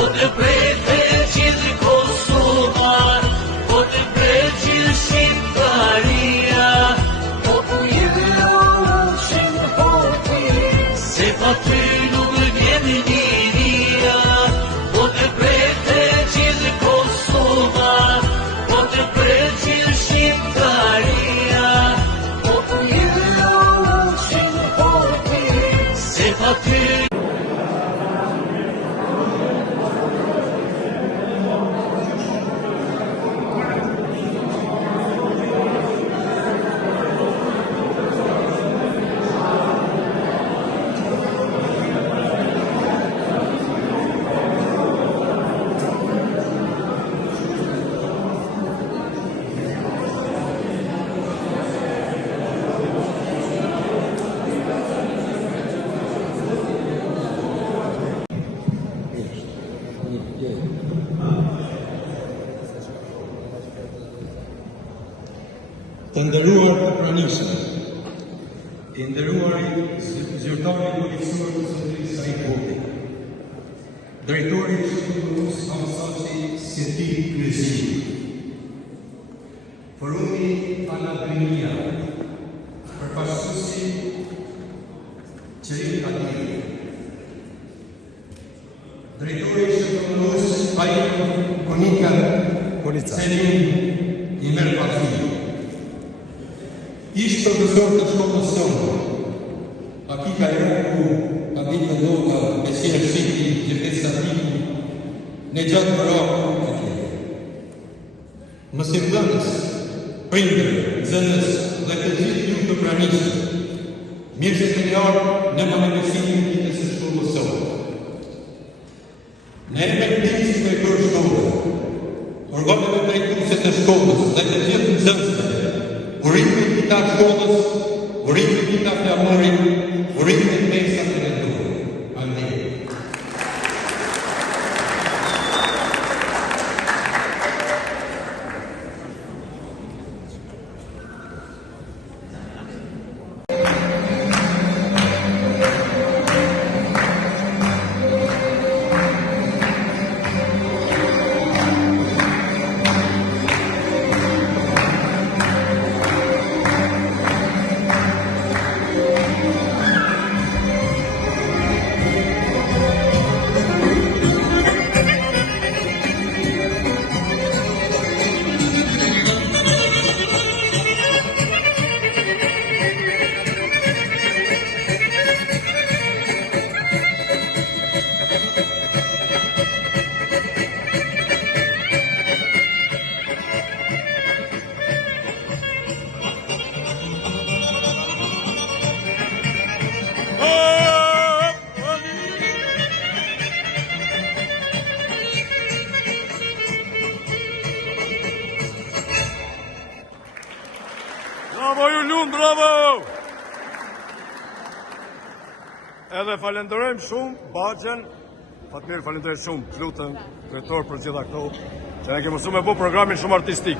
po të prete gjithë Kosova, po të prete gjithë Shqiptaria, po të jeloqin poti, se pa ty nuk vjen liria, po të prete gjithë Kosova, po të prete gjithë Shqiptaria, po të jeloqin poti, se pa ty. Të nderuar të pranishëm, të nderuari zyrtari policor Zotri Said Boti, drejtori i Shkollës Amsaçi Seti Kryesi, Forumi Anadrimia, përfaqësuesi Qerim Katiri, drejtori i Shkollës Pajër Konika Selim Imer Patri, ish profesor të shkollës tonë, Akika Eroku, Kabit Loga, Mesir Shiki, Gjepet Satiku, Nejat Maraku, e tjerë. Mësimdhënës, prindër, nxënës dhe të gjithë ju të pranishëm, mirë se keni ardhur në manifestimin e ditës së shkollës tonë. Në emër të inspektor shkollës, organeve drejtuese të shkollës dhe të gjithë nxënësve, urime dita shkollës, urime dita flamurit, urime mesat e redurë. Amen. Bravo ju lumë, bravo! Edhe falenderojmë shumë Baxhen, Fatmir falenderojmë shumë, lutëm, drejtor për gjitha këto, që ne kemi mësuar me bu programin shumë artistik.